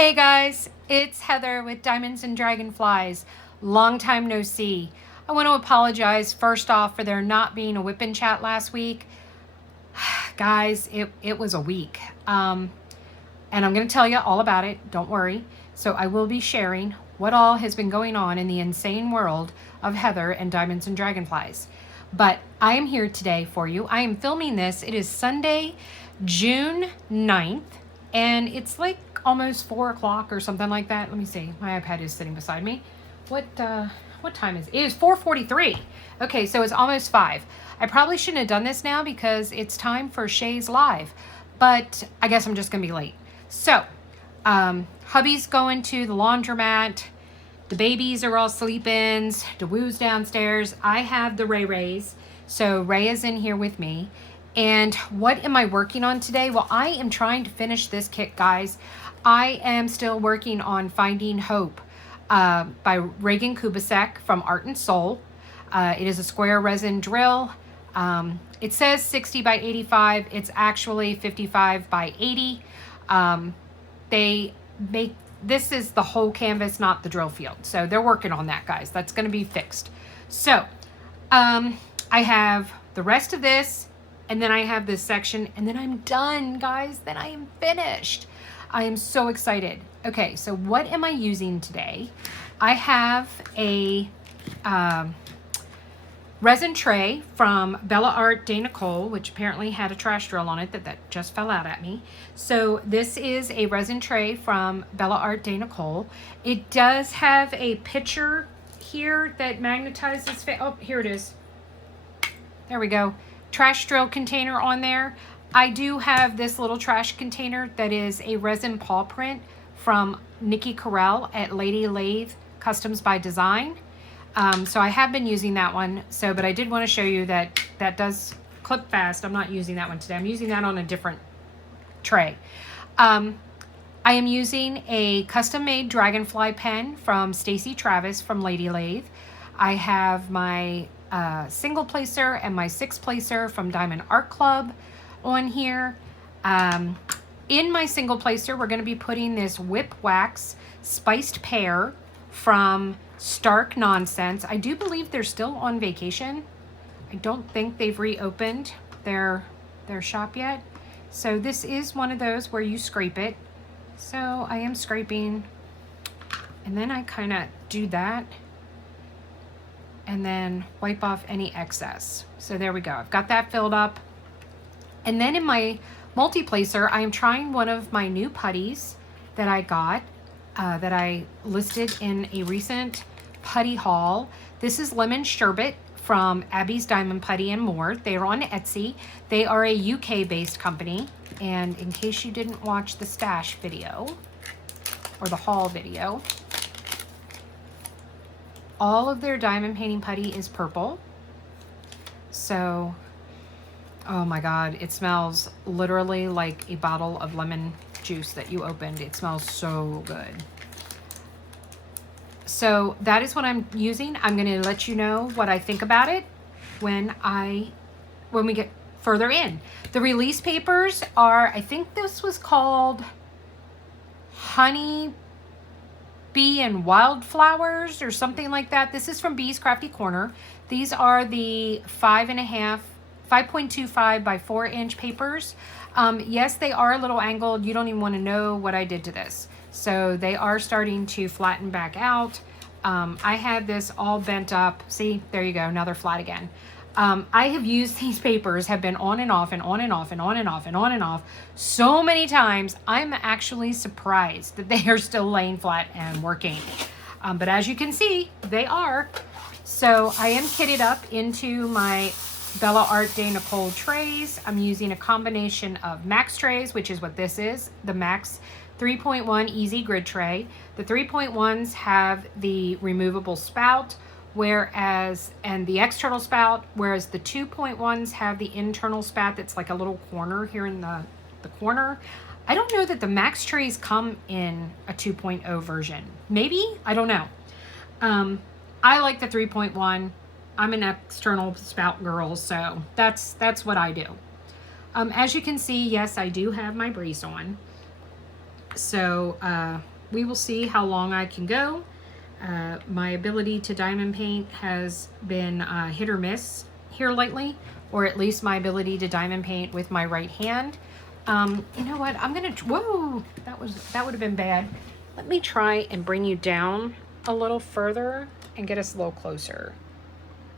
Hey guys, it's Heather with Diamonds and Dragonflies. Long time no see. I want to apologize first off for there not being a WIP chat last week. Guys, it was a week. And I'm going to tell you all about it. Don't worry. So I will be sharing what all has been going on in the insane world of Heather and Diamonds and Dragonflies. But I am here today for you. I am filming this. It is Sunday, June 9th. And it's like almost 4 o'clock or something like that. Let me see. My iPad is sitting beside me. What time is it? It is 4:43. Okay, so it's almost 5. I probably shouldn't have done this now because it's time for Shay's Live. But I guess I'm just going to be late. So, hubby's going to the laundromat. The babies are all sleep-ins. DeWoo's downstairs. I have the Rays. So Ray is in here with me. And what am I working on today? Well, I am trying to finish this kit, guys. I am still working on Finding Hope by Regan Kubecek from Art and Soul. It is a square resin drill. It says 60 by 85. It's actually 55 by 80. This is the whole canvas, not the drill field. So they're working on that, guys. That's going to be fixed. So I have the rest of this. And then I have this section, and then I'm done, guys. Then I am finished. I am so excited. Okay, so what am I using today? I have a resin tray from Bella Art de Nicole, which apparently had a trash drill on it that just fell out at me. So this is a resin tray from Bella Art de Nicole. It does have a picture here that magnetizes. Oh, here it is. There we go. Trash drill container on there. I do have this little trash container that is a resin paw print from Nikki Carell at Lady Lathe Customs by Design. So I have been using that one. But I did want to show you that does clip fast. I'm not using that one today. I'm using that on a different tray. I am using a custom-made dragonfly pen from Stacy Travis from Lady Lathe. I have my single placer and my 6 placer from Diamond Art Club on here. In my single placer, we're going to be putting this WIP Wax Spiced Pear from Stark Nonsense. I do believe they're still on vacation. I don't think they've reopened their shop yet. So this is one of those where you scrape it. So I am scraping, and then I kind of do that and then wipe off any excess. So there we go. I've got that filled up. And then in my multi-placer, I am trying one of my new putties that I got, that I listed in a recent putty haul. This is Lemon Sherbet from Abby's Diamond Putty and More. They are on Etsy. They are a UK-based company. And in case you didn't watch the stash video, or the haul video, all of their diamond painting putty is purple. So, oh my God, it smells literally like a bottle of lemon juice that you opened. It smells so good. So that is what I'm using. I'm going to let you know what I think about it when we get further in. The release papers are, I think this was called Honey Bee and Wildflowers or something like that. This is from Bee's Crafty Corner. These are the 5.25 by 4 inch papers. Yes, they are a little angled. You don't even want to know what I did to this. So they are starting to flatten back out. I had this all bent up. See, there you go. Now they're flat again. I have used these papers, have been on and off and on and off and on and off and on and off so many times. I'm actually surprised that they are still laying flat and working. But as you can see, they are. So I am kitted up into my Bella Art de Nicole trays. I'm using a combination of Max trays, which is what this is, the Max 3.1 Easy Grid Tray. The 3.1s have the removable spout, and the external spout, whereas the 2.1s have the internal spout that's like a little corner here in the corner. I don't know that the Max trays come in a 2.0 version. Maybe? I don't know. I like the 3.1. I'm an external spout girl, so that's what I do. As you can see, yes, I do have my brace on. So we will see how long I can go. My ability to diamond paint has been hit or miss here lately, or at least my ability to diamond paint with my right hand. You know what? I'm gonna, whoa, that would have been bad. Let me try and bring you down a little further and get us a little closer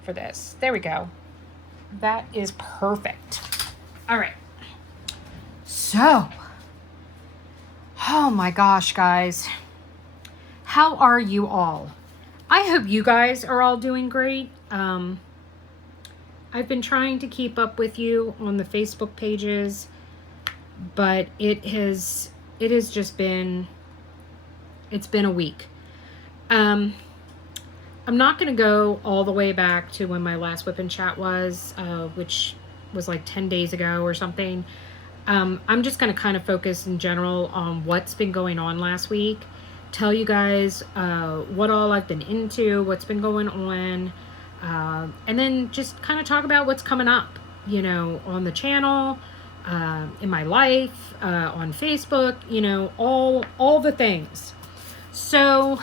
for this. There we go. That is perfect. All right. So, oh my gosh, guys. How are you all? I hope you guys are all doing great. I've been trying to keep up with you on the Facebook pages, but it has just been, it's been a week. I'm not going to go all the way back to when my last WIP chat was, which was like 10 days ago or something. I'm just going to kind of focus in general on what's been going on last week. Tell you guys what all I've been into, what's been going on, and then just kind of talk about what's coming up, you know, on the channel, in my life, on Facebook, you know, all the things. So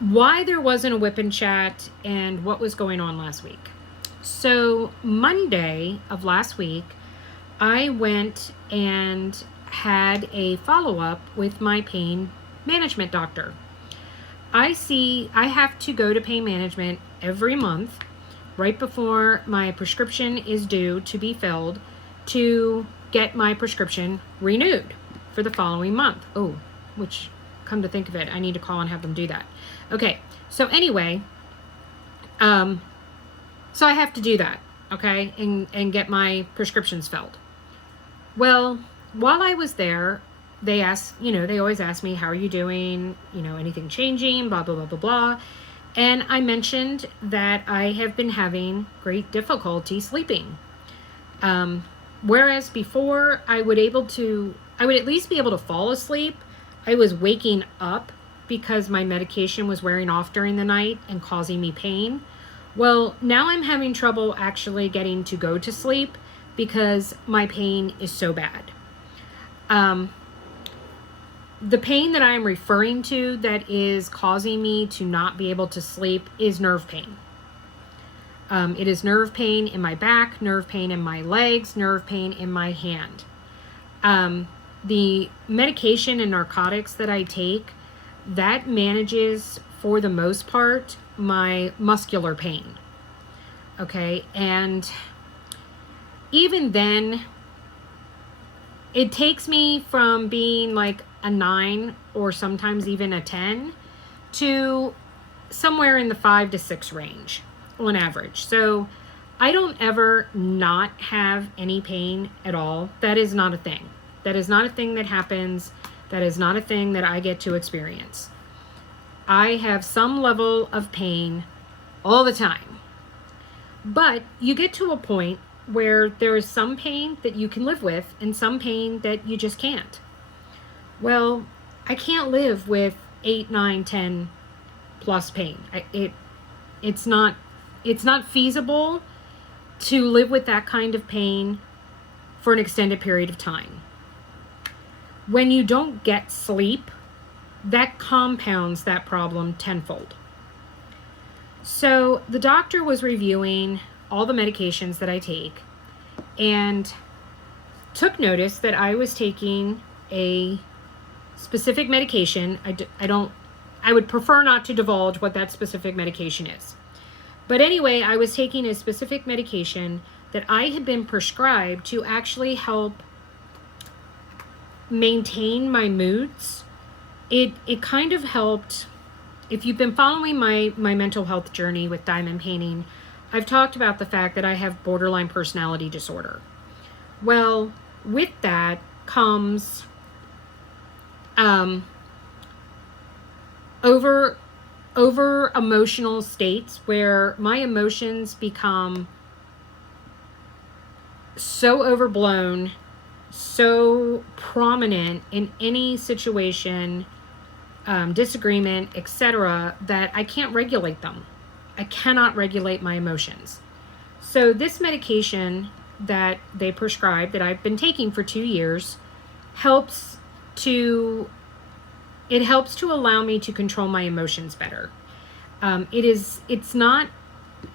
why there wasn't a WIP chat and what was going on last week. So Monday of last week, I went and had a follow-up with my pain management doctor. I have to go to pain management every month right before my prescription is due to be filled to get my prescription renewed for the following month. Oh, which, come to think of it, I need to call and have them do that. Okay, so anyway, so I have to do that, okay, and get my prescriptions filled. Well, while I was there, they asked, you know, they always ask me, how are you doing? You know, anything changing, blah, blah, blah, blah, blah. And I mentioned that I have been having great difficulty sleeping. Whereas before I would at least be able to fall asleep. I was waking up because my medication was wearing off during the night and causing me pain. Well, now I'm having trouble actually getting to go to sleep because my pain is so bad. The pain that I am referring to that is causing me to not be able to sleep is nerve pain. It is nerve pain in my back, nerve pain in my legs, nerve pain in my hand. The medication and narcotics that I take, that manages, for the most part, my muscular pain. Okay, and even then, it takes me from being like a 9 or sometimes even a 10 to somewhere in the 5 to 6 range on average. So I don't ever not have any pain at all. That is not a thing. That is not a thing that happens. That is not a thing that I get to experience. I have some level of pain all the time. But you get to a point where there is some pain that you can live with and some pain that you just can't. Well, I can't live with 8, 9, 10 plus pain. It's not feasible to live with that kind of pain for an extended period of time. When you don't get sleep, that compounds that problem tenfold. So the doctor was reviewing all the medications that I take and took notice that I was taking a specific medication. I would prefer not to divulge what that specific medication is. But anyway, I was taking a specific medication that I had been prescribed to actually help maintain my moods. It kind of helped. If you've been following my mental health journey with diamond painting, I've talked about the fact that I have borderline personality disorder. Well, with that comes over emotional states where my emotions become so overblown, so prominent in any situation, disagreement, etc., that I can't regulate them. I cannot regulate my emotions. So this medication that they prescribe that I've been taking for 2 years helps to allow me to control my emotions better. It's not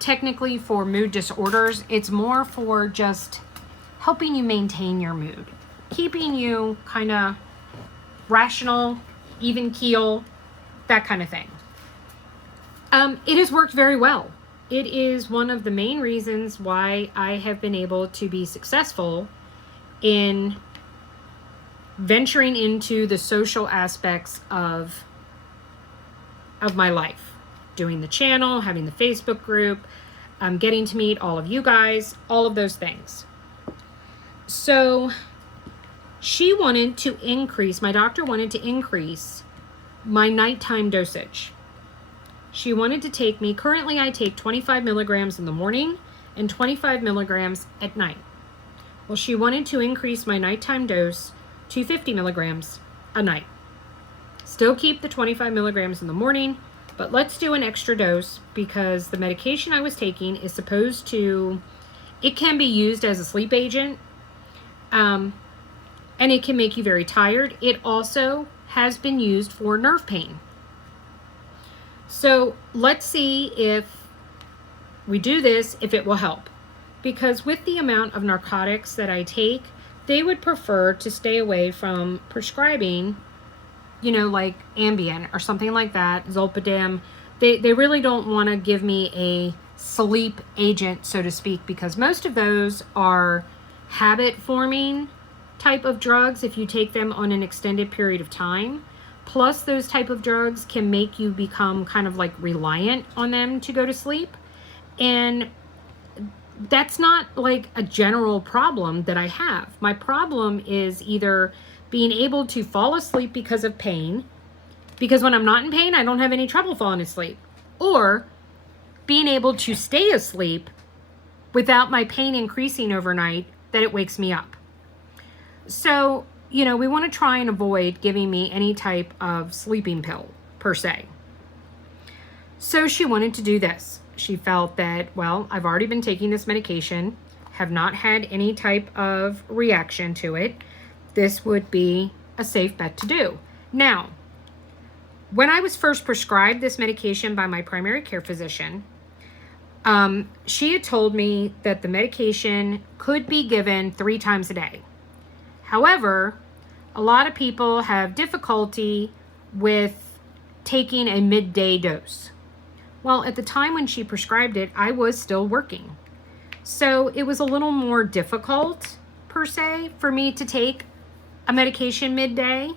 technically for mood disorders. It's more for just helping you maintain your mood, keeping you kind of rational, even keel, that kind of thing. It has worked very well. It is one of the main reasons why I have been able to be successful in venturing into the social aspects of my life. Doing the channel, having the Facebook group, getting to meet all of you guys, all of those things. So my doctor wanted to increase my nighttime dosage. She wanted to take me, currently I take 25 milligrams in the morning and 25 milligrams at night. Well, she wanted to increase my nighttime dose to 50 milligrams a night. Still keep the 25 milligrams in the morning, but let's do an extra dose because the medication I was taking is supposed to, it can be used as a sleep agent, and it can make you very tired. It also has been used for nerve pain. So let's see if we do this, if it will help. Because with the amount of narcotics that I take, they would prefer to stay away from prescribing, like Ambien or something like that, Zolpidem. They really don't want to give me a sleep agent, so to speak, because most of those are habit-forming type of drugs if you take them on an extended period of time. Plus, those type of drugs can make you become kind of like reliant on them to go to sleep. And that's not like a general problem that I have. My problem is either being able to fall asleep because of pain, because when I'm not in pain, I don't have any trouble falling asleep, or being able to stay asleep without my pain increasing overnight, that it wakes me up. So, we want to try and avoid giving me any type of sleeping pill, per se. So she wanted to do this. She felt that, well, I've already been taking this medication, have not had any type of reaction to it. This would be a safe bet to do. Now, when I was first prescribed this medication by my primary care physician, she had told me that the medication could be given 3 times a day. However, a lot of people have difficulty with taking a midday dose. Well, at the time when she prescribed it, I was still working. So it was a little more difficult, per se, for me to take a medication midday.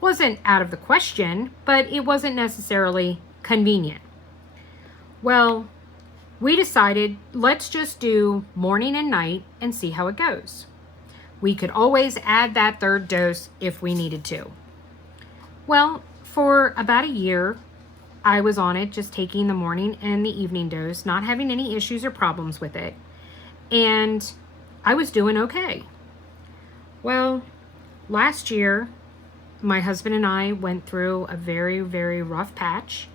Wasn't out of the question, but it wasn't necessarily convenient. Well, we decided, let's just do morning and night and see how it goes. We could always add that 3rd dose if we needed to. Well, for about a year, I was on it, just taking the morning and the evening dose, not having any issues or problems with it. And I was doing okay. Well, last year, my husband and I went through a very, very rough patch.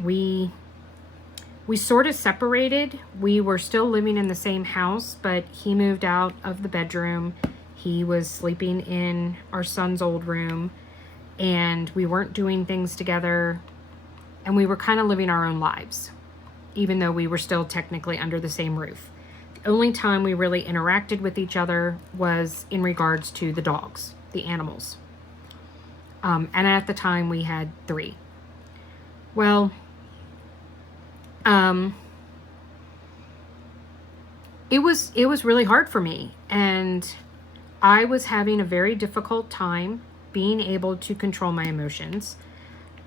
We sort of separated. We were still living in the same house, but he moved out of the bedroom. He was sleeping in our son's old room, and we weren't doing things together, and we were kind of living our own lives, even though we were still technically under the same roof. The only time we really interacted with each other was in regards to the dogs, the animals. And at the time we had 3. Well, it was really hard for me, and I was having a very difficult time being able to control my emotions.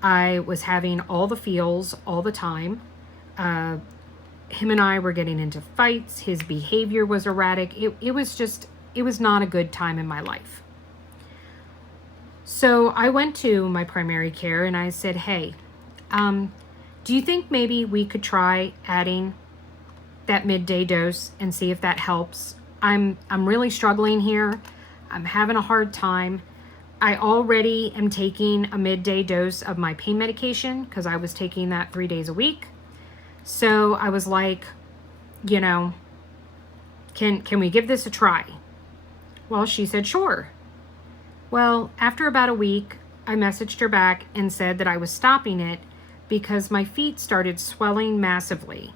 I was having all the feels all the time. Him and I were getting into fights. His behavior was erratic. It was not a good time in my life. So I went to my primary care and I said, hey, do you think maybe we could try adding that midday dose and see if that helps? I'm really struggling here. I'm having a hard time. I already am taking a midday dose of my pain medication because I was taking that 3 days a week. So I was like, Can we give this a try? Well, she said, sure. Well, after about a week, I messaged her back and said that I was stopping it because my feet started swelling massively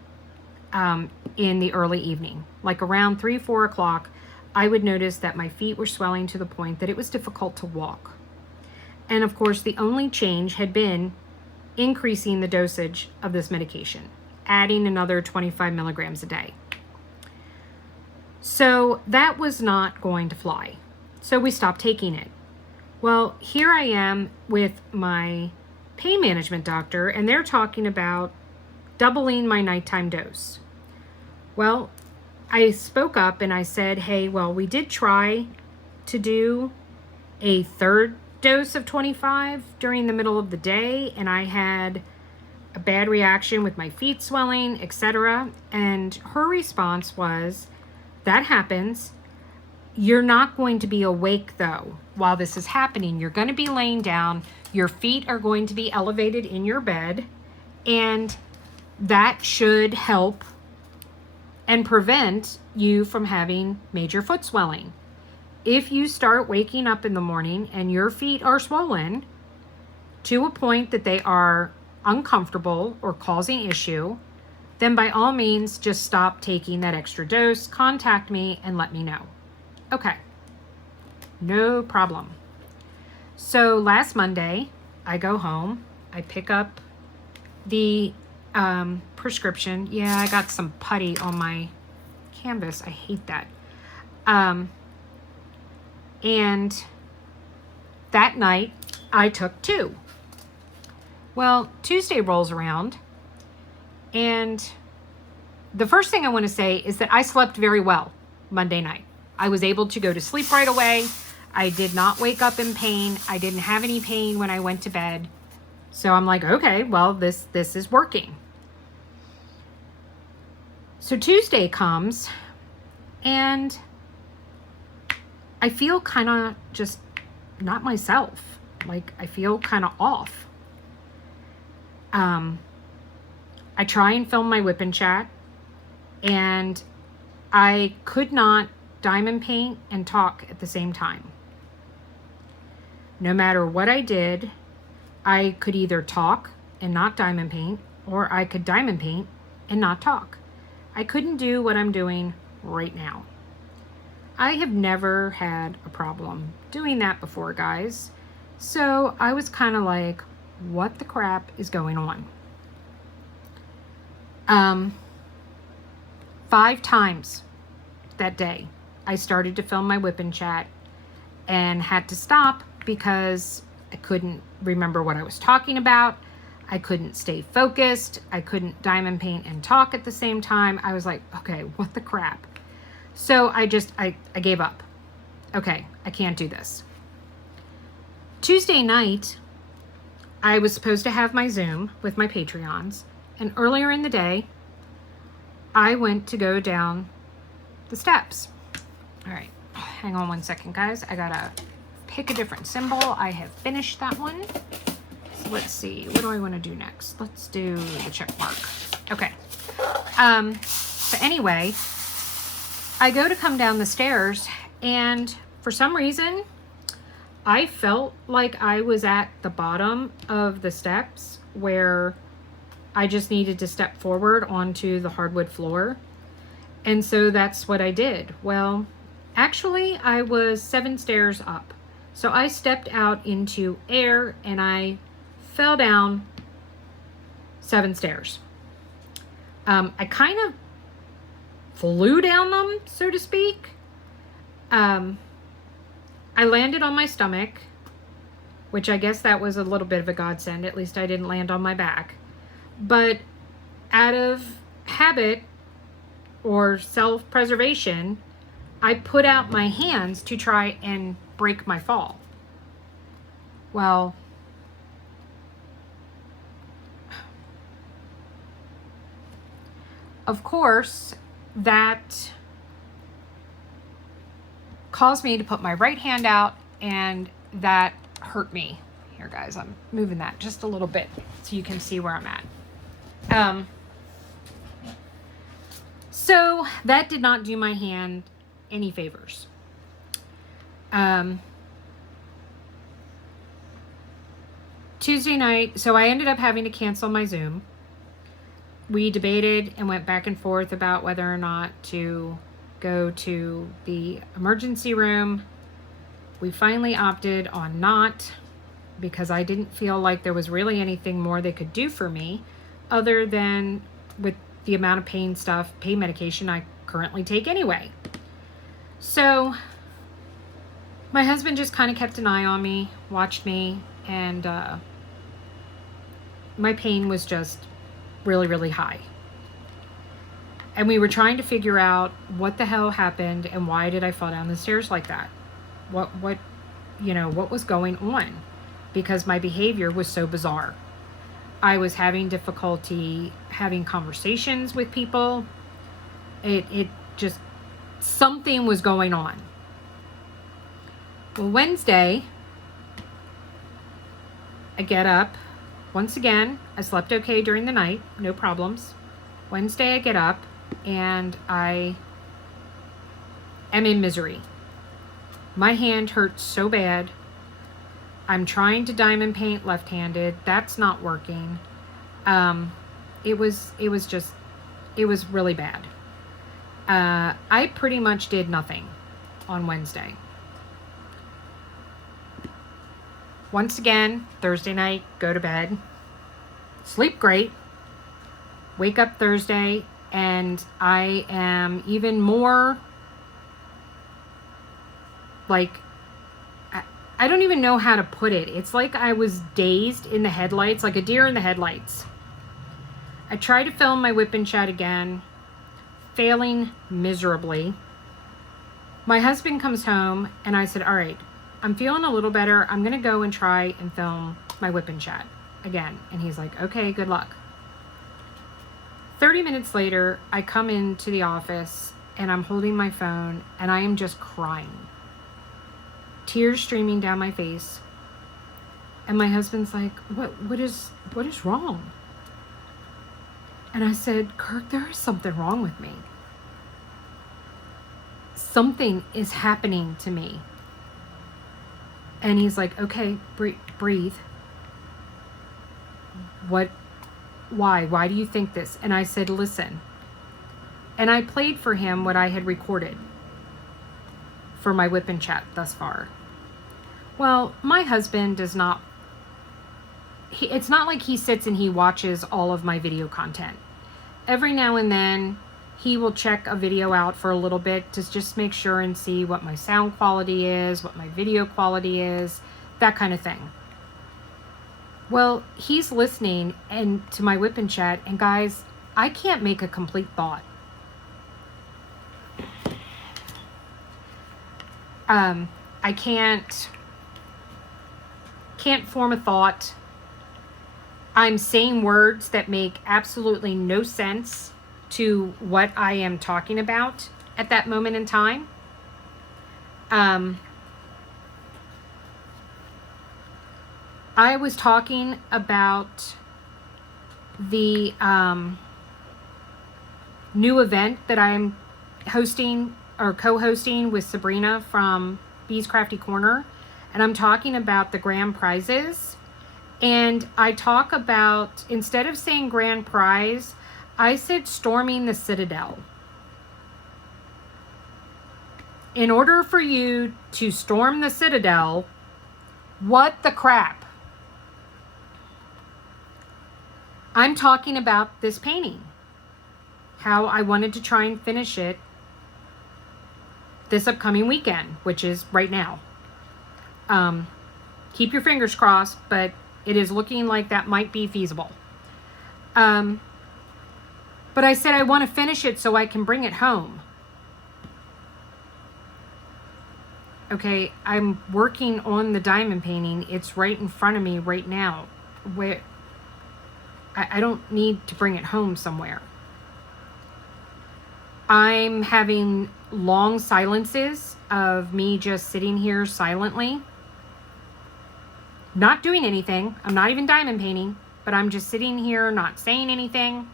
in the early evening. Like around 3, 4 o'clock, I would notice that my feet were swelling to the point that it was difficult to walk. And of course, the only change had been increasing the dosage of this medication, adding another 25 milligrams a day. So that was not going to fly. So we stopped taking it. Well, here I am with my pain management doctor, and they're talking about doubling my nighttime dose. Well, I spoke up and I said, hey, well, we did try to do a third dose of 25 during the middle of the day, and I had a bad reaction with my feet swelling, etc. And her response was, that happens. You're not going to be awake though while this is happening. You're going to be laying down. Your feet are going to be elevated in your bed, and that should help and prevent you from having major foot swelling. If you start waking up in the morning and your feet are swollen to a point that they are uncomfortable or causing issue, then by all means, just stop taking that extra dose, contact me and let me know. Okay, no problem. So last Monday, I go home, I pick up the prescription. Yeah, I got some putty on my canvas. I hate that. And that night, I took 2. Well, Tuesday rolls around, and the first thing I want to say is that I slept very well Monday night. I was able to go to sleep right away. I did not wake up in pain. I didn't have any pain when I went to bed. So I'm like, okay, well, this is working. So Tuesday comes, and I feel kind of just not myself. Like, I feel kind of off. I try and film my WIP chat, and I could not diamond paint and talk at the same time. No matter what I did, I could either talk and not diamond paint, or I could diamond paint and not talk. I couldn't do what I'm doing right now. I have never had a problem doing that before, guys. So I was kind of like, what the crap is going on? 5 times that day, I started to film my WIP chat and had to stop because I couldn't remember what I was talking about. I couldn't stay focused. I couldn't diamond paint and talk at the same time. I was like, okay, what the crap? So I gave up. Okay, I can't do this. Tuesday night, I was supposed to have my Zoom with my Patreons, and earlier in the day, I went to go down the steps. All right, hang on one second, guys. I gotta pick a different symbol. I have finished that one. So let's see, what do I want to do next? Let's do the check mark. Okay. So anyway, I go to come down the stairs, and for some reason, I felt like I was at the bottom of the steps where I just needed to step forward onto the hardwood floor. And so that's what I did. Well, actually, I was 7 stairs up. So I stepped out into air and I fell down 7 stairs. I kind of flew down them, so to speak. I landed on my stomach, which I guess that was a little bit of a godsend. At least I didn't land on my back. But out of habit or self-preservation, I put out my hands to try and break my fall. Well, of course, that caused me to put my right hand out, and that hurt me. Here, guys, I'm moving that just a little bit so you can see where I'm at. So that did not do my hand any favors. Tuesday night, so I ended up having to cancel my Zoom. We debated and went back and forth about whether or not to go to the emergency room. We finally opted on not, because I didn't feel like there was really anything more they could do for me other than with the amount of pain medication I currently take anyway. So my husband just kind of kept an eye on me, watched me, and my pain was just really, really high. And we were trying to figure out what the hell happened and why did I fall down the stairs like that? What was going on? Because my behavior was so bizarre. I was having difficulty having conversations with people. It just, something was going on. Well, Wednesday, I get up. Once again, I slept okay during the night, no problems. Wednesday, I get up and I am in misery. My hand hurts so bad. I'm trying to diamond paint left-handed. That's not working. It was really bad. I pretty much did nothing on Wednesday. Once again, Thursday night, go to bed, sleep great, wake up Thursday, and I am even more like, I don't even know how to put it. It's like I was dazed in the headlights, like a deer in the headlights. I tried to film my WIP chat again, failing miserably. My husband comes home and I said, all right, I'm feeling a little better. I'm going to go and try and film my WIP chat again. And he's like, okay, good luck. 30 minutes later, I come into the office and I'm holding my phone and I am just crying. Tears streaming down my face. And my husband's like, what is wrong? And I said, Kirk, there is something wrong with me. Something is happening to me. And he's like, okay, breathe. Why do you think this? And I said, listen. And I played for him what I had recorded for my WIP chat thus far. Well, my husband does not, it's not like he sits and he watches all of my video content. Every now and then, he will check a video out for a little bit to just make sure and see what my sound quality is, what my video quality is, that kind of thing. Well, he's listening to my WIP chat, and guys, I can't make a complete thought. I can't form a thought. I'm saying words that make absolutely no sense to what I am talking about at that moment in time. I was talking about the new event that I'm hosting or co-hosting with Sabrina from Bee's Crafty Corner. And I'm talking about the grand prizes. And I talk about, instead of saying grand prize, I said storming the Citadel. In order for you to storm the Citadel, what the crap? I'm talking about this painting. How I wanted to try and finish it this upcoming weekend, which is right now. Keep your fingers crossed, but it is looking like that might be feasible. But I said I want to finish it so I can bring it home. Okay, I'm working on the diamond painting. It's right in front of me right now. Where I don't need to bring it home somewhere. I'm having long silences of me just sitting here silently. Not doing anything. I'm not even diamond painting, but I'm just sitting here not saying anything.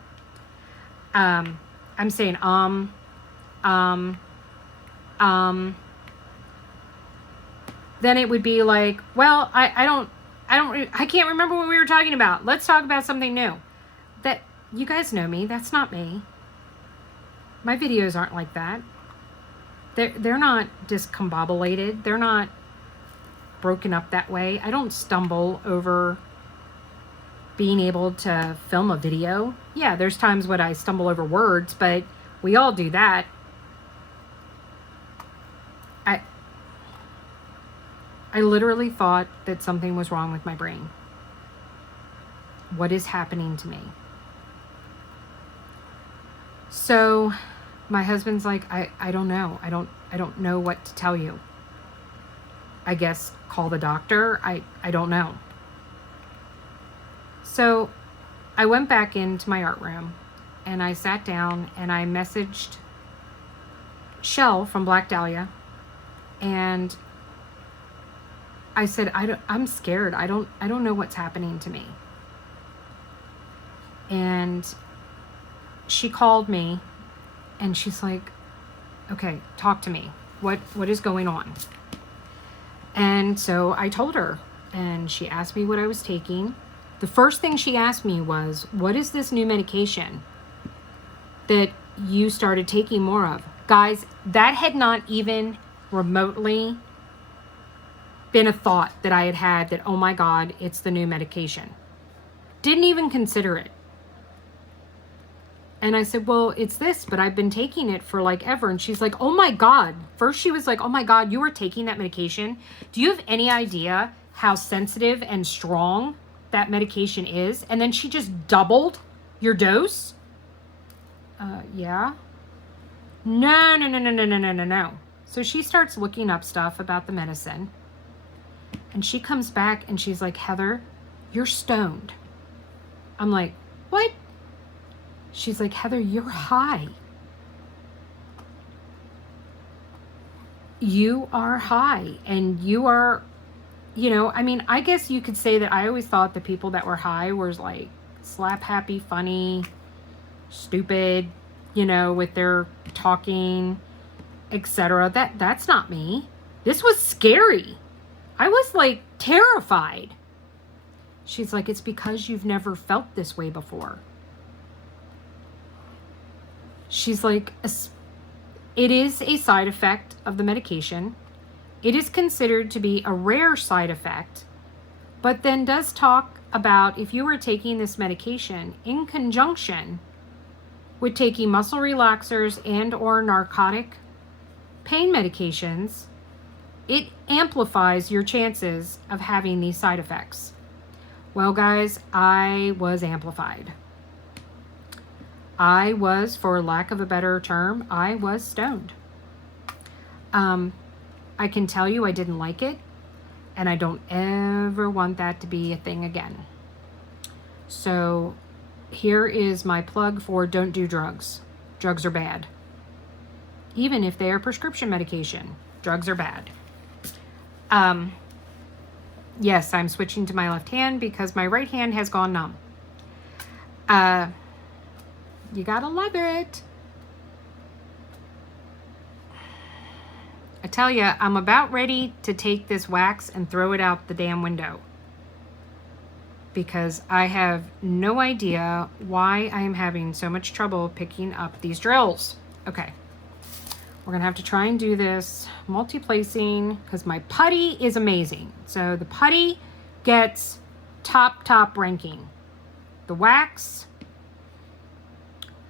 I'm saying, um, um, then it would be like, well, I can't remember what we were talking about. Let's talk about something new. That, you guys know me. That's not me. My videos aren't like that. They're not discombobulated. They're not broken up that way. I don't stumble over being able to film a video. Yeah, there's times when I stumble over words, but we all do that. I literally thought that something was wrong with my brain. What is happening to me? So my husband's like, I don't know. I don't know what to tell you. I guess call the doctor. I don't know. So I went back into my art room and I sat down and I messaged Shell from Black Dahlia, and I said, I'm scared. I don't know what's happening to me. And she called me and she's like, okay, talk to me. What is going on? And so I told her, and she asked me what I was taking. The first thing she asked me was, what is this new medication that you started taking more of? Guys, that had not even remotely been a thought that I had had, that, oh my God, it's the new medication. Didn't even consider it. And I said, well, it's this, but I've been taking it for like ever. And she's like, oh my God. First she was like, oh my God, you were taking that medication. Do you have any idea how sensitive and strong that medication is? And then she just doubled your dose. Yeah. No. So she starts looking up stuff about the medicine. And she comes back and she's like, Heather, you're stoned. I'm like, what? She's like, Heather, you're high. You are high. And you are, I mean, I guess you could say that I always thought the people that were high were like slap happy, funny, stupid, with their talking, etc. That's not me. This was scary. I was like terrified. She's like, it's because you've never felt this way before. She's like, it is a side effect of the medication. It is considered to be a rare side effect, but then does talk about if you were taking this medication in conjunction with taking muscle relaxers and or narcotic pain medications, it amplifies your chances of having these side effects. Well, guys, I was amplified. I was, for lack of a better term, I was stoned. I can tell you I didn't like it, and I don't ever want that to be a thing again. So here is my plug for don't do drugs. Drugs are bad. Even if they are prescription medication, drugs are bad. Yes, I'm switching to my left hand because my right hand has gone numb. You gotta love it. I tell you, I'm about ready to take this wax and throw it out the damn window, because I have no idea why I am having so much trouble picking up these drills. Okay. We're gonna have to try and do this multi-placing because my putty is amazing. So the putty gets top ranking. The wax,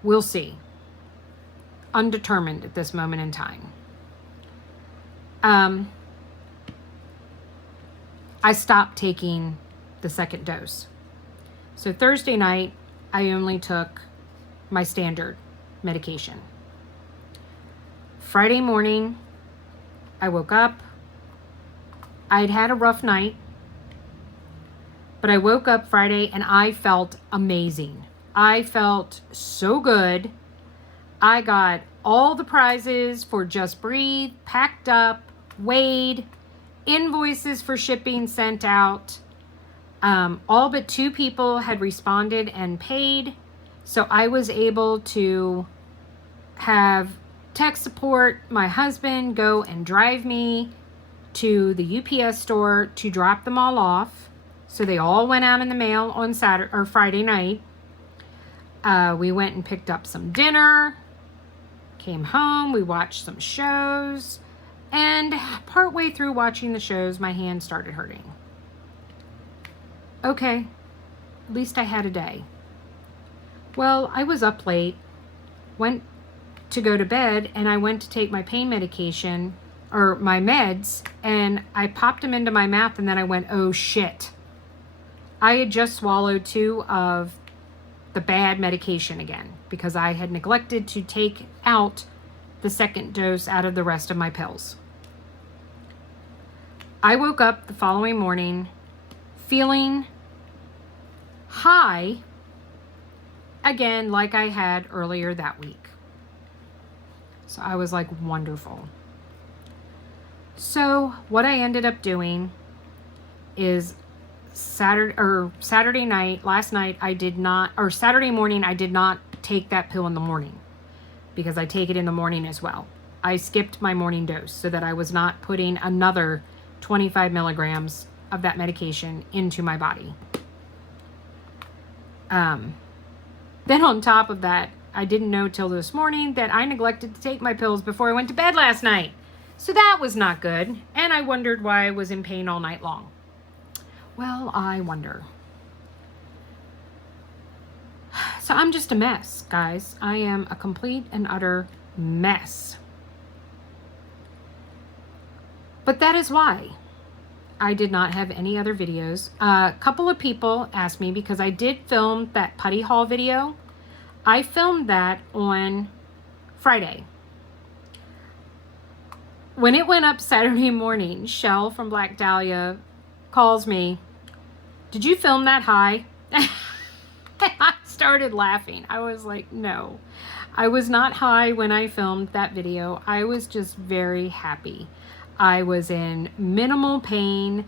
we'll see. Undetermined at this moment in time. I stopped taking the second dose. So Thursday night, I only took my standard medication. Friday morning, I woke up. I'd had a rough night, but I woke up Friday and I felt amazing. I felt so good. I got all the prizes for Just Breathe packed up, weighed, invoices for shipping sent out. All but 2 people had responded and paid. So I was able to have tech support, my husband go and drive me to the UPS store to drop them all off. So they all went out in the mail on Saturday or Friday night. We went and picked up some dinner, came home, we watched some shows, and partway through watching the shows, my hand started hurting. Okay, at least I had a day. Well, I was up late, went to go to bed, and I went to take my pain medication, or my meds, and I popped them into my mouth, and then I went, oh shit. I had just swallowed 2 of the bad medication again because I had neglected to take out the second dose out of the rest of my pills. I woke up the following morning feeling high again like I had earlier that week. So I was like, wonderful. So what I ended up doing is Saturday night, last night, Saturday morning, I did not take that pill in the morning because I take it in the morning as well. I skipped my morning dose so that I was not putting another 25 milligrams of that medication into my body. Then on top of that, I didn't know till this morning that I neglected to take my pills before I went to bed last night. So that was not good. And I wondered why I was in pain all night long. Well, I wonder. So I'm just a mess, guys. I am a complete and utter mess. But that is why I did not have any other videos. A couple of people asked me because I did film that putty haul video. I filmed that on Friday. When it went up Saturday morning, Shell from Black Dahlia calls me, did you film that high? I started laughing. I was like, no, I was not high when I filmed that video. I was just very happy. I was in minimal pain.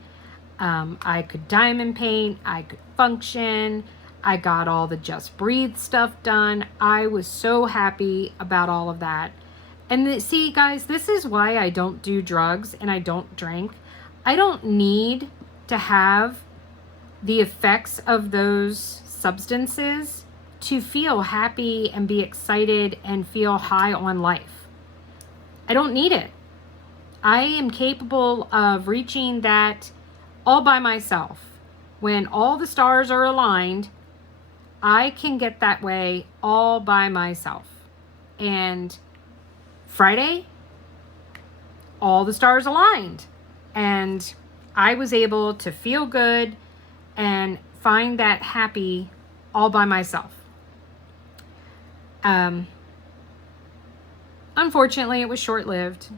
I could diamond paint. I could function. I got all the Just Breathe stuff done. I was so happy about all of that. And see, guys, this is why I don't do drugs and I don't drink. I don't need to have the effects of those substances to feel happy and be excited and feel high on life. I don't need it. I am capable of reaching that all by myself. When all the stars are aligned, I can get that way all by myself. And Friday, all the stars aligned. And I was able to feel good and find that happy all by myself. Unfortunately, it was short-lived.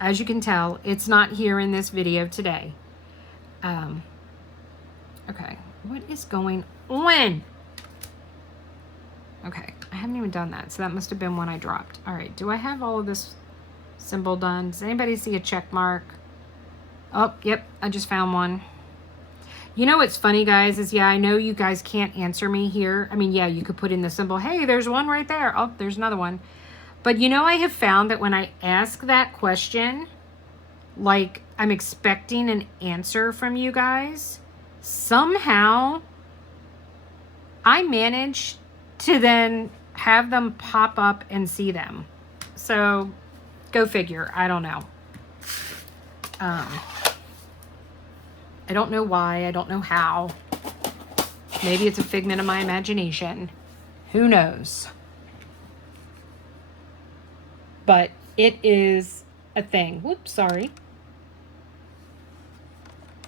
As you can tell, it's not here in this video today. Okay, what is going on? Okay, I haven't even done that, so that must have been one I dropped. All right, do I have all of this symbol done? Does anybody see a check mark? Oh, yep, I just found one. You know what's funny, guys, is I know you guys can't answer me here. I mean, yeah, you could put in the symbol, hey, there's one right there. Oh, there's another one. But I have found that when I ask that question, like I'm expecting an answer from you guys, somehow I manage to then have them pop up and see them. So go figure. I don't know. I don't know why. I don't know how. Maybe it's a figment of my imagination. Who knows? But it is a thing. Whoops, sorry.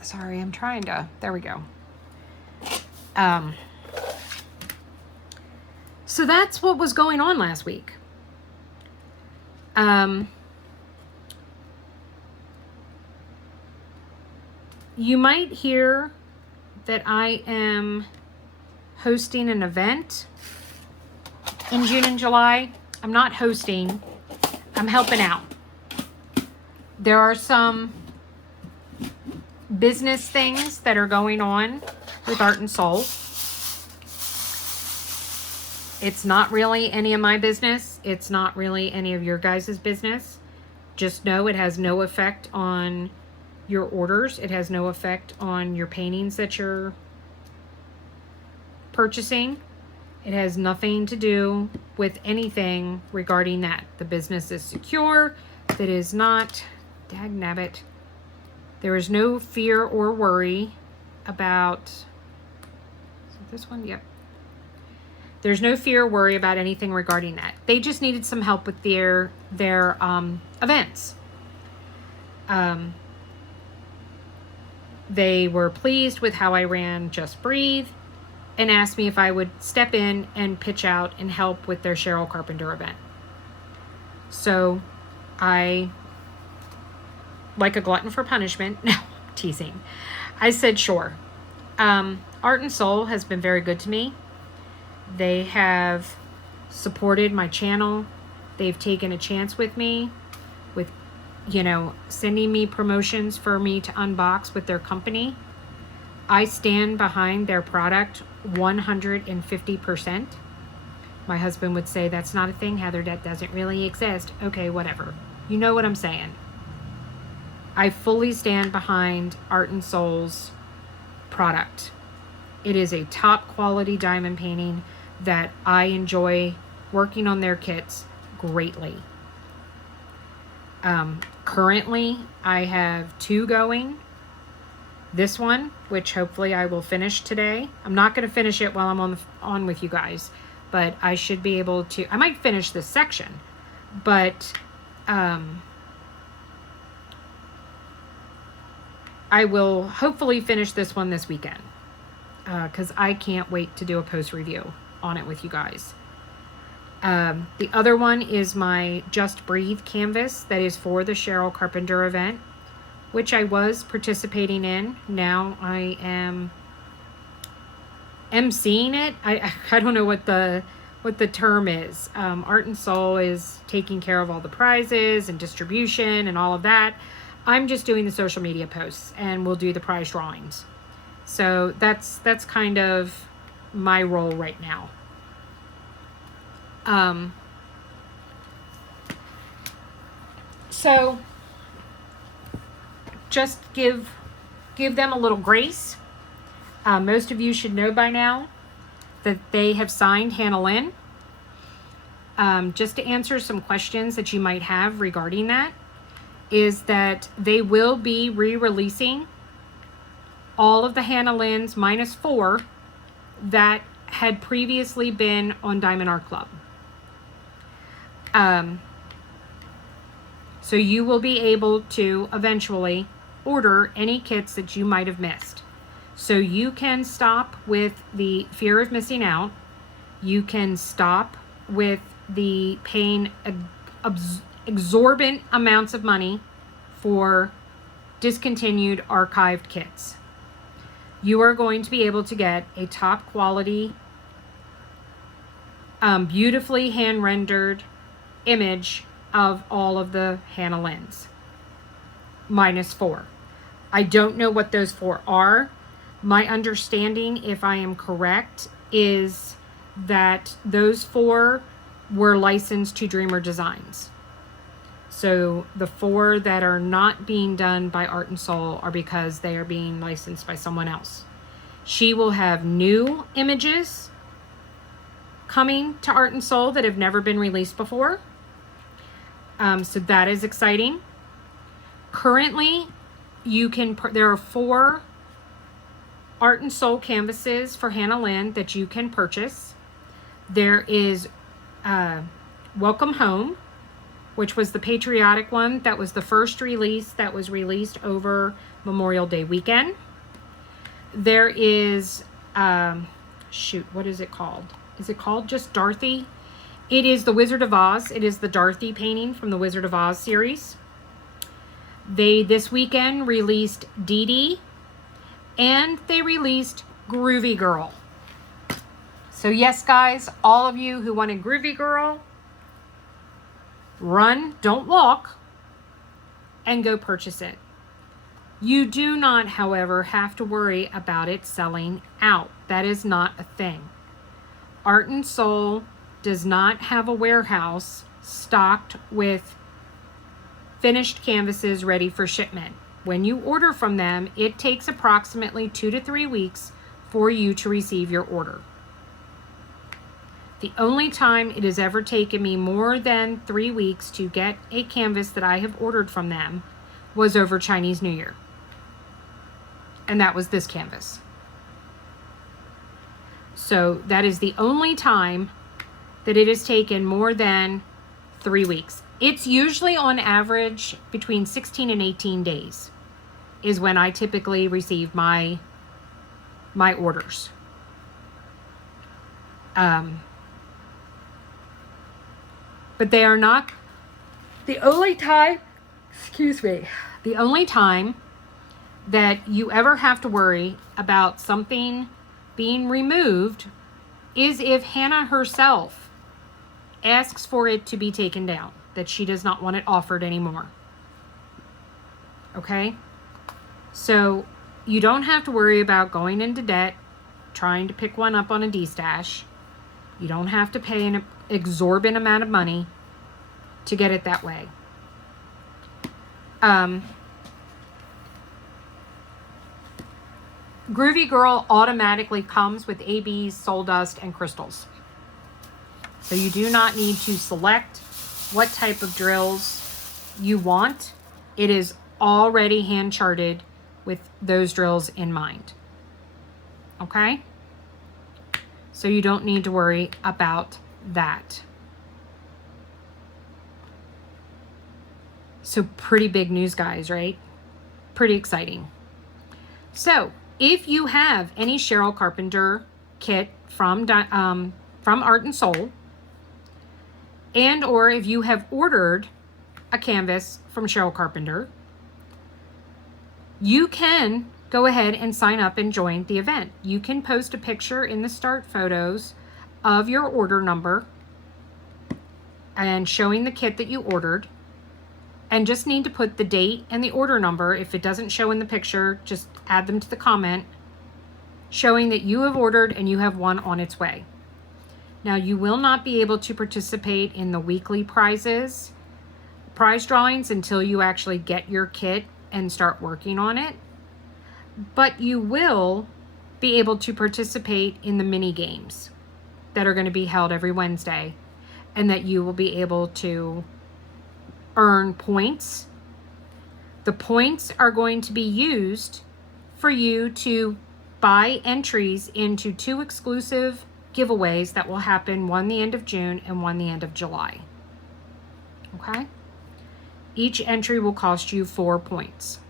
Sorry, I'm trying to. There we go. So that's what was going on last week. You might hear that I am hosting an event in June and July. I'm not hosting. I'm helping out. There are some business things that are going on with Art and Soul. It's not really any of my business. It's not really any of your guys' business. Just know it has no effect on your orders. It has no effect on your paintings that you're purchasing. It has nothing to do with anything regarding that. The business is secure. It is not, dagnabbit. There is no fear or worry about, is it this one? Yep. There's no fear or worry about anything regarding that. They just needed some help with their events. They were pleased with how I ran Just Breathe and asked me if I would step in and pitch out and help with their Cheryl Carpenter event. So I, like a glutton for punishment, no, teasing, I said sure. Art and Soul has been very good to me. They have supported my channel. They've taken a chance with me with, you know, sending me promotions for me to unbox with their company. I stand behind their product 150%. My husband would say, that's not a thing, Heather, that doesn't really exist. Okay, whatever. You know what I'm saying. I fully stand behind Art and Soul's product. It is a top quality diamond painting that I enjoy working on their kits greatly. Currently, I have 2 going. This one, which hopefully I will finish today. I'm not going to finish it while I'm on with you guys, but I should be able to. I might finish this section, but I will hopefully finish this one this weekend, because I can't wait to do a post review on it with you guys. The other one is my Just Breathe canvas that is for the Cheryl Carpenter event, which I was participating in. Now I am emceeing it. I don't know what the term is. Art and Soul is taking care of all the prizes and distribution and all of that. I'm just doing the social media posts, and we'll do the prize drawings. So that's kind of my role right now. So just give them a little grace. Most of you should know by now that they have signed Hannah Lynn. Just to answer some questions that you might have regarding that, is that they will be re-releasing all of the Hannah Lynn's -4 that had previously been on Diamond Art Club. So you will be able to eventually order any kits that you might have missed. So you can stop with the fear of missing out. You can stop with the paying exorbitant amounts of money for discontinued archived kits. You are going to be able to get a top quality, beautifully hand rendered image of all of the Hannah Lynn's -4. I don't know what those 4 are. My understanding, if I am correct, is that those 4 were licensed to Dreamer Designs. So the 4 that are not being done by Art and Soul are because they are being licensed by someone else. She will have new images coming to Art and Soul that have never been released before. So that is exciting. Currently, there are 4 Art and Soul canvases for Hannah Lynn that you can purchase. There is Welcome Home, which was the patriotic one. That was the first release that was released over Memorial Day weekend. There is, what is it called? Is it called just Dorothy? It is the Wizard of Oz. It is the Dorothy painting from the Wizard of Oz series. They, this weekend, released Dee Dee, and they released Groovy Girl. So yes, guys, all of you who wanted Groovy Girl, run, don't walk, and go purchase it. You do not, however, have to worry about it selling out. That is not a thing. Art and Soul does not have a warehouse stocked with finished canvases ready for shipment. When you order from them, it takes approximately 2 to 3 weeks for you to receive your order. The only time it has ever taken me more than 3 weeks to get a canvas that I have ordered from them was over Chinese New Year. And that was this canvas. So that is the only time that it has taken more than 3 weeks. It's usually on average between 16 and 18 days is when I typically receive my orders. But they are not the only time, the only time that you ever have to worry about something being removed is if Hannah herself asks for it to be taken down, that she does not want it offered anymore. Okay? So you don't have to worry about going into debt, trying to pick one up on a D-stash. You don't have to pay an exorbitant amount of money to get it that way. Groovy Girl automatically comes with ABs, soul dust, and crystals. So you do not need to select what type of drills you want. It is already hand charted with those drills in mind. Okay? So you don't need to worry about that. So pretty big news, guys, right? Pretty exciting. So if you have any Cheryl Carpenter kit from Art and Soul, and or if you have ordered a canvas from Cheryl Carpenter, you can go ahead and sign up and join the event. You can post a picture in the start photos of your order number and showing the kit that you ordered, and just need to put the date and the order number. If it doesn't show in the picture, just add them to the comment showing that you have ordered and you have one on its way. Now, you will not be able to participate in the weekly prize drawings until you actually get your kit and start working on it. But you will be able to participate in the mini games that are going to be held every Wednesday, and that you will be able to earn points. The points are going to be used for you to buy entries into 2 exclusive giveaways that will happen, one the end of June and one the end of July. Okay? Each entry will cost you 4 points.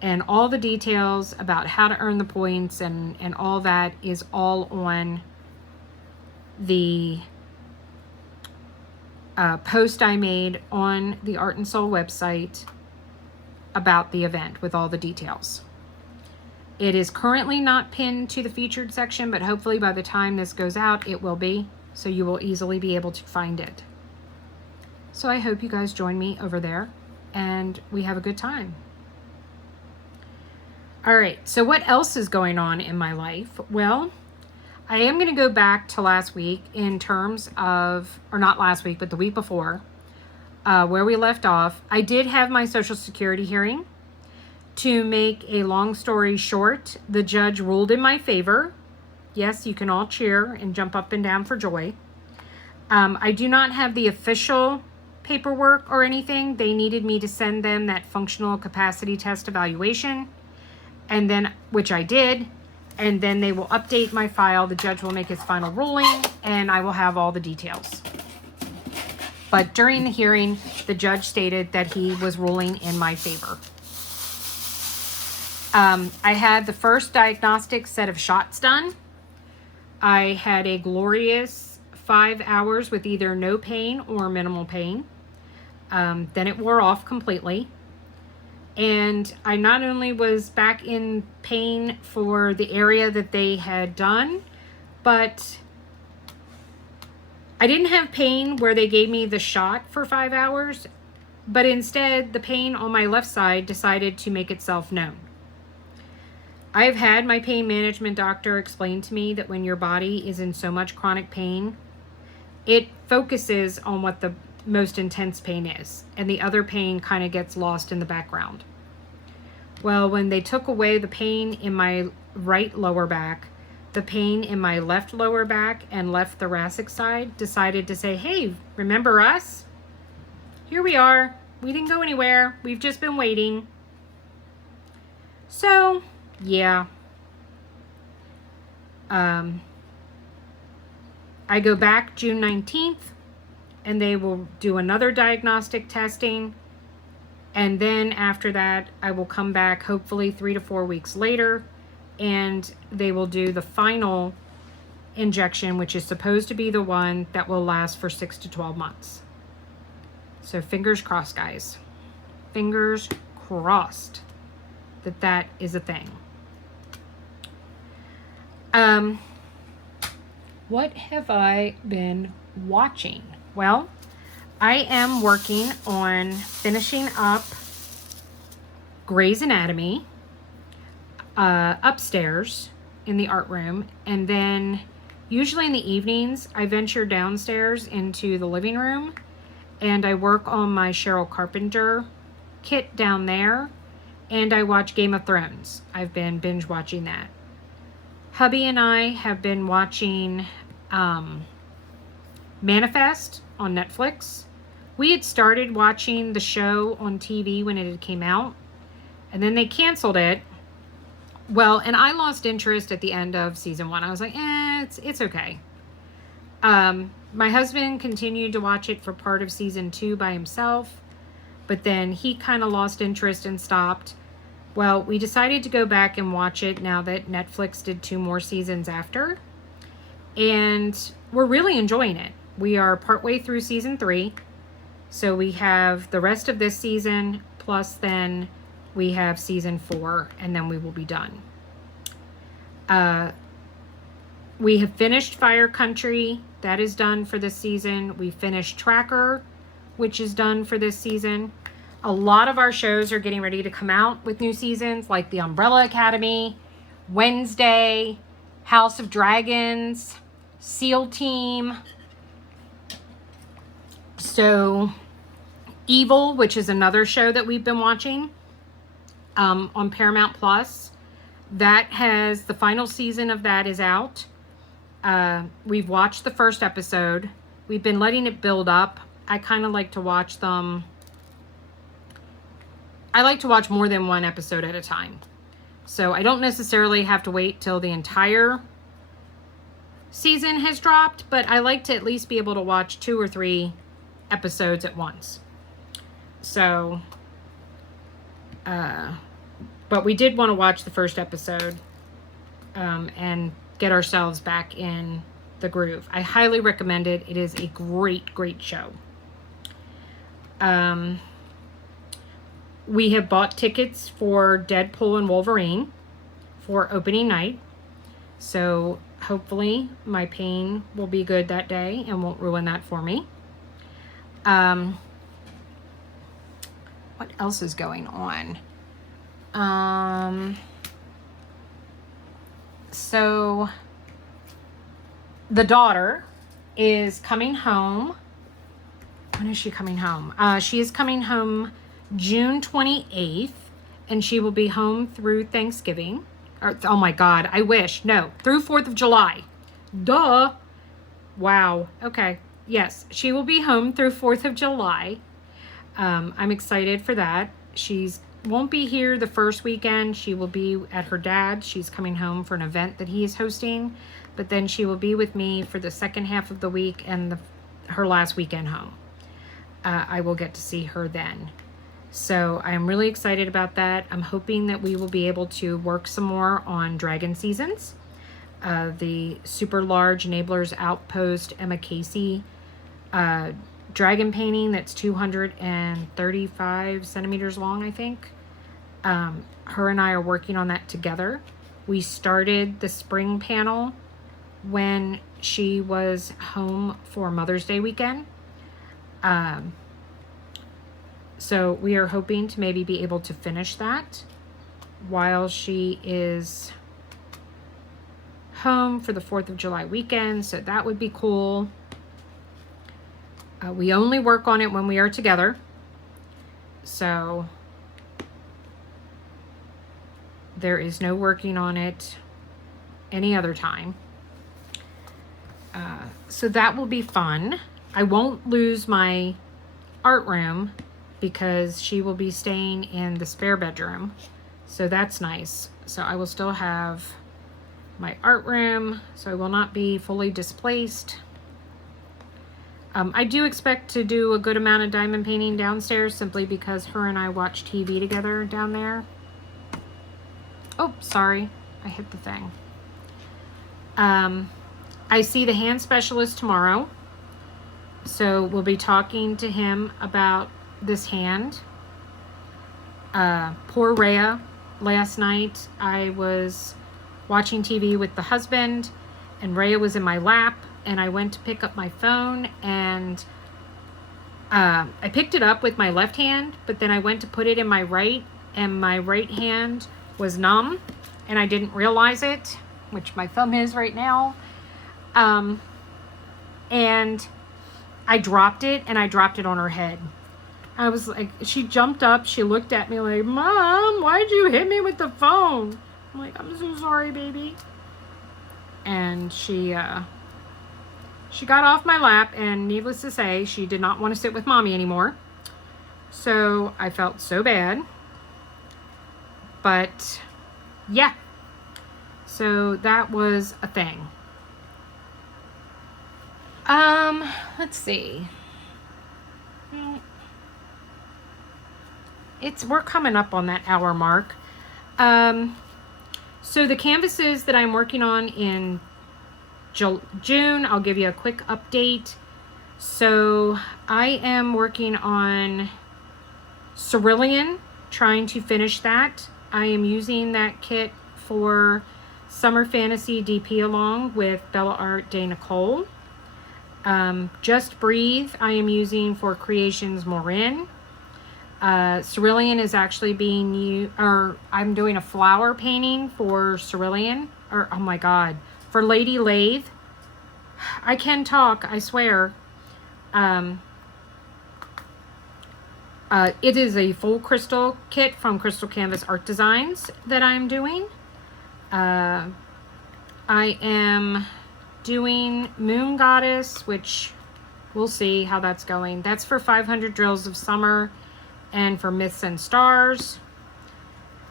And all the details about how to earn the points and all that is all on the post I made on the Art and Soul website about the event with all the details. It is currently not pinned to the featured section, but hopefully by the time this goes out, it will be, so you will easily be able to find it. So I hope you guys join me over there and we have a good time. All right, so what else is going on in my life? Well, I am going to go back to last week in terms of, or not last week, but the week before, where we left off. I did have my Social Security hearing. To make a long story short, the judge ruled in my favor. Yes, you can all cheer and jump up and down for joy. I do not have the official paperwork or anything. They needed me to send them that functional capacity test evaluation, and then, which I did, and then they will update my file. The judge will make his final ruling, and I will have all the details. But during the hearing, the judge stated that he was ruling in my favor. I had the first diagnostic set of shots done. I had a glorious 5 hours with either no pain or minimal pain. Then it wore off completely. And I not only was back in pain for the area that they had done, but I didn't have pain where they gave me the shot for 5 hours, but instead the pain on my left side decided to make itself known. I've had my pain management doctor explain to me that when your body is in so much chronic pain, it focuses on what the most intense pain is, and the other pain kind of gets lost in the background. Well, when they took away the pain in my right lower back, the pain in my left lower back and left thoracic side decided to say, hey, remember us? Here we are. We didn't go anywhere. We've just been waiting. So, yeah. I go back June 19th, and they will do another diagnostic testing. And then after that, I will come back hopefully 3 to 4 weeks later, and they will do the final injection, which is supposed to be the one that will last for 6 to 12 months. So fingers crossed, guys. Fingers crossed that that is a thing. What have I been watching? Well, I am working on finishing up Grey's Anatomy upstairs in the art room, and then usually in the evenings I venture downstairs into the living room and I work on my Cheryl Carpenter kit down there, and I watch Game of Thrones. I've been binge watching that. Hubby and I have been watching Manifest on Netflix. We had started watching the show on TV when it had came out, and then they canceled it. Well, and I lost interest at the end of season 1. I was like, it's okay. My husband continued to watch it for part of season 2 by himself, but then he kind of lost interest and stopped. Well, we decided to go back and watch it now that Netflix did 2 more seasons after, and we're really enjoying it. We are partway through season 3, so we have the rest of this season, plus then we have season 4, and then we will be done. We have finished Fire Country. That is done for this season. We finished Tracker, which is done for this season. A lot of our shows are getting ready to come out with new seasons, like The Umbrella Academy, Wednesday, House of Dragons, SEAL Team. So, Evil, which is another show that we've been watching on Paramount Plus. That has, the final season of that is out. We've watched the first episode. We've been letting it build up. I kind of like to watch them. I like to watch more than one episode at a time. So I don't necessarily have to wait till the entire season has dropped, but I like to at least be able to watch 2 or 3 episodes at once. So, but we did want to watch the first episode and get ourselves back in the groove. I highly recommend it. It is a great, great show. We have bought tickets for Deadpool and Wolverine for opening night. So hopefully my pain will be good that day and won't ruin that for me. What else is going on? So the daughter is coming home. When is she coming home? She is coming home June 28th, and she will be home through Thanksgiving. Or, oh my God, I wish. No, through 4th of July. Duh. Wow. Okay. Yes, she will be home through 4th of July. I'm excited for that. She's won't be here the first weekend. She will be at her dad's. She's coming home for an event that he is hosting, but then she will be with me for the second half of the week and her last weekend home. I will get to see her then. So I'm really excited about that. I'm hoping that we will be able to work some more on Dragon Seasons. The super large Enablers Outpost Emma Casey dragon painting that's 235 centimeters long, I think. Her and I are working on that together. We started the spring panel when she was home for Mother's Day weekend. So we are hoping to maybe be able to finish that while she is home for the 4th of July weekend, so that would be cool. We only work on it when we are together, so there is no working on it any other time. So that will be fun. I won't lose my art room because she will be staying in the spare bedroom, so that's nice. So I will still have my art room, so I will not be fully displaced. I do expect to do a good amount of diamond painting downstairs simply because her and I watch TV together down there. Oh, sorry, I hit the thing. I see the hand specialist tomorrow, so we'll be talking to him about this hand. Poor Rhea. Last night I was watching TV with the husband and Rhea was in my lap, and I went to pick up my phone, and I picked it up with my left hand, but then I went to put it in my right, and my right hand was numb, and I didn't realize it, which my thumb is right now. And I dropped it, and I dropped it on her head. I was like, she jumped up, she looked at me like, Mom, why'd you hit me with the phone? I'm like, I'm so sorry, baby. And she got off my lap, and needless to say, she did not want to sit with Mommy anymore. So I felt so bad. But yeah. So that was a thing. Let's see. We're coming up on that hour mark. So the canvases that I'm working on in June, I'll give you a quick update. So I am working on Cerulean, trying to finish that. I am using that kit for Summer Fantasy DP along with Bella Art Day Nicole. Just Breathe I am using for Creations Maureen. Cerulean is actually being used, or I'm doing a flower painting for Cerulean, or oh my god, for Lady Lathe. I can talk, I swear. It is a full crystal kit from Crystal Canvas Art Designs that I'm doing. I am doing Moon Goddess, which we'll see how that's going. That's for 500 Drills of Summer and for Myths and Stars.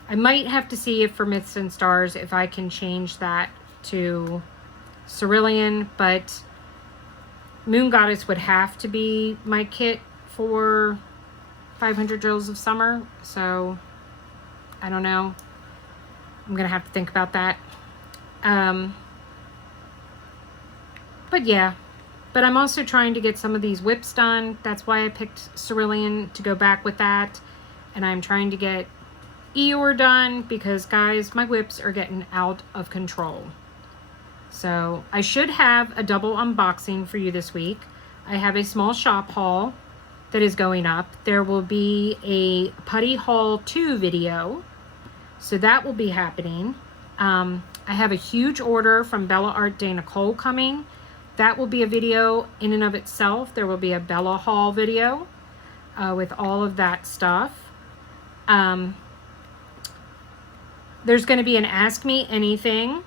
I might have to see if for Myths and Stars if I can change that to Cerulean, but Moon Goddess would have to be my kit for 500 Drills of Summer, so I don't know. I'm gonna have to think about that. But yeah, but I'm also trying to get some of these whips done. That's why I picked Cerulean to go back with that. And I'm trying to get Eeyore done because, guys, my whips are getting out of control. So I should have a double unboxing for you this week. I have a small shop haul that is going up. There will be a Putty Haul 2 video. So that will be happening. I have a huge order from Bella Art Day Nicole coming. That will be a video in and of itself. There will be a Bella Haul video with all of that stuff. There's going to be an Ask Me Anything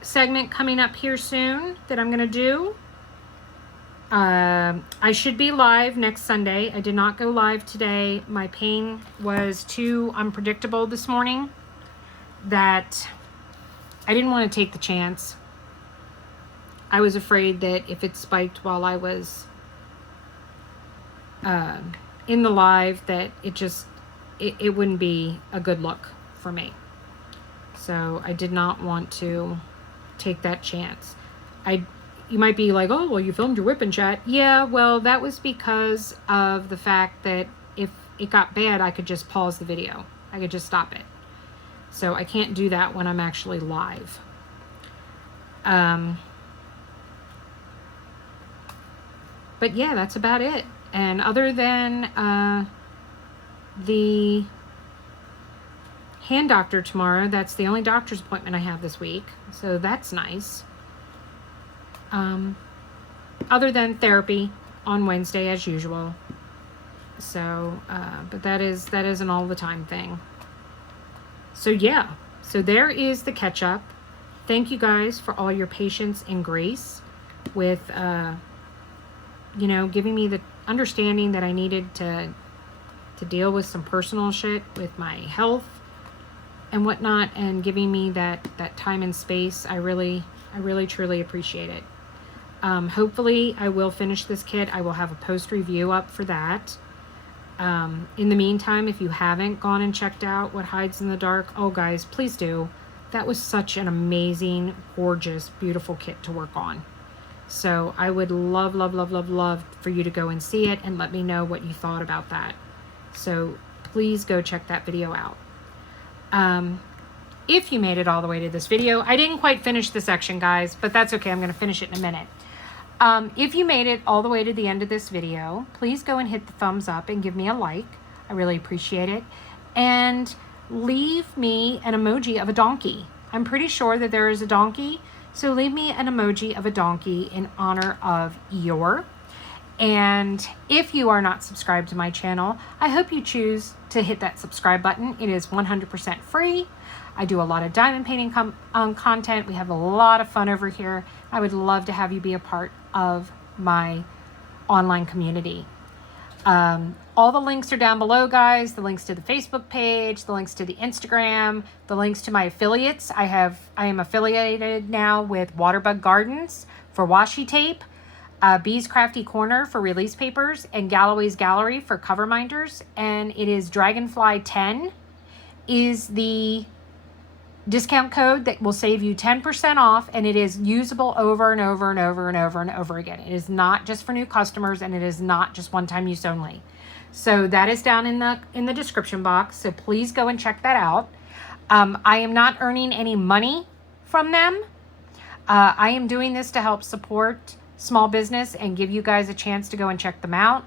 segment coming up here soon that I'm going to do. I should be live next Sunday. I did not go live today. My pain was too unpredictable this morning that I didn't want to take the chance. I was afraid that if it spiked while I was in the live, that it wouldn't be a good look for me. So I did not want to take that chance. You might be like, oh, well, you filmed your WIP chat. Yeah, well, that was because of the fact that if it got bad, I could just pause the video. I could just stop it. So I can't do that when I'm actually live. But yeah, that's about it. And other than the hand doctor tomorrow. That's the only doctor's appointment I have this week, so that's nice. Other than therapy on Wednesday as usual. So, but that is an all the time thing. So yeah, so there is the catch up. Thank you guys for all your patience and grace with, you know, giving me the understanding that I needed to deal with some personal shit with my health and whatnot, and giving me that time and space. I really truly appreciate it. Hopefully I will finish this kit. I will have a post review up for that. In the meantime, if you haven't gone and checked out What Hides in the Dark, oh guys, please do. That was such an amazing, gorgeous, beautiful kit to work on. So I would love for you to go and see it and let me know what you thought about that. So please go check that video out. If you made it all the way to this video, I didn't quite finish the section, guys, but that's okay. I'm going to finish it in a minute. If you made it all the way to the end of this video, please go and hit the thumbs up and give me a like. I really appreciate it. And leave me an emoji of a donkey. I'm pretty sure that there is a donkey, so leave me an emoji of a donkey in honor of Eeyore. And if you are not subscribed to my channel, I hope you choose to hit that subscribe button. It is 100% free. I do a lot of diamond painting content. We have a lot of fun over here. I would love to have you be a part of my online community. All the links are down below, guys. The links to the Facebook page, the links to the Instagram, the links to my affiliates. I am affiliated now with Waterbug Gardens for washi tape, Bee's Crafty Corner for release papers, and Galloway's Gallery for cover minders. And it is Dragonfly 10 is the discount code that will save you 10% off, and it is usable over and over and over and over and over again. It is not just for new customers, and it is not just one-time use only. So that is down in the description box, so please go and check that out. I am not earning any money from them. I am doing this to help support small business and give you guys a chance to go and check them out.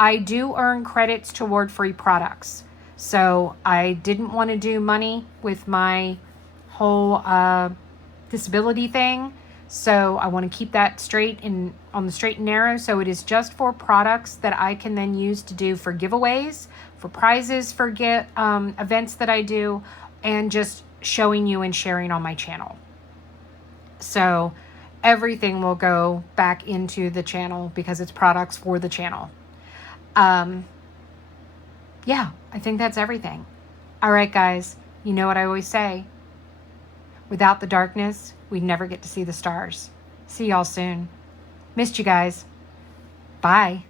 I do earn credits toward free products, so I didn't want to do money with my whole disability thing, so I want to keep that on the straight and narrow. So it is just for products that I can then use to do for giveaways, for prizes, for events that I do, and just showing you and sharing on my channel. So everything will go back into the channel because it's products for the channel. Yeah, I think that's everything. All right, guys, you know what I always say. Without the darkness, we'd never get to see the stars. See y'all soon. Missed you guys. Bye.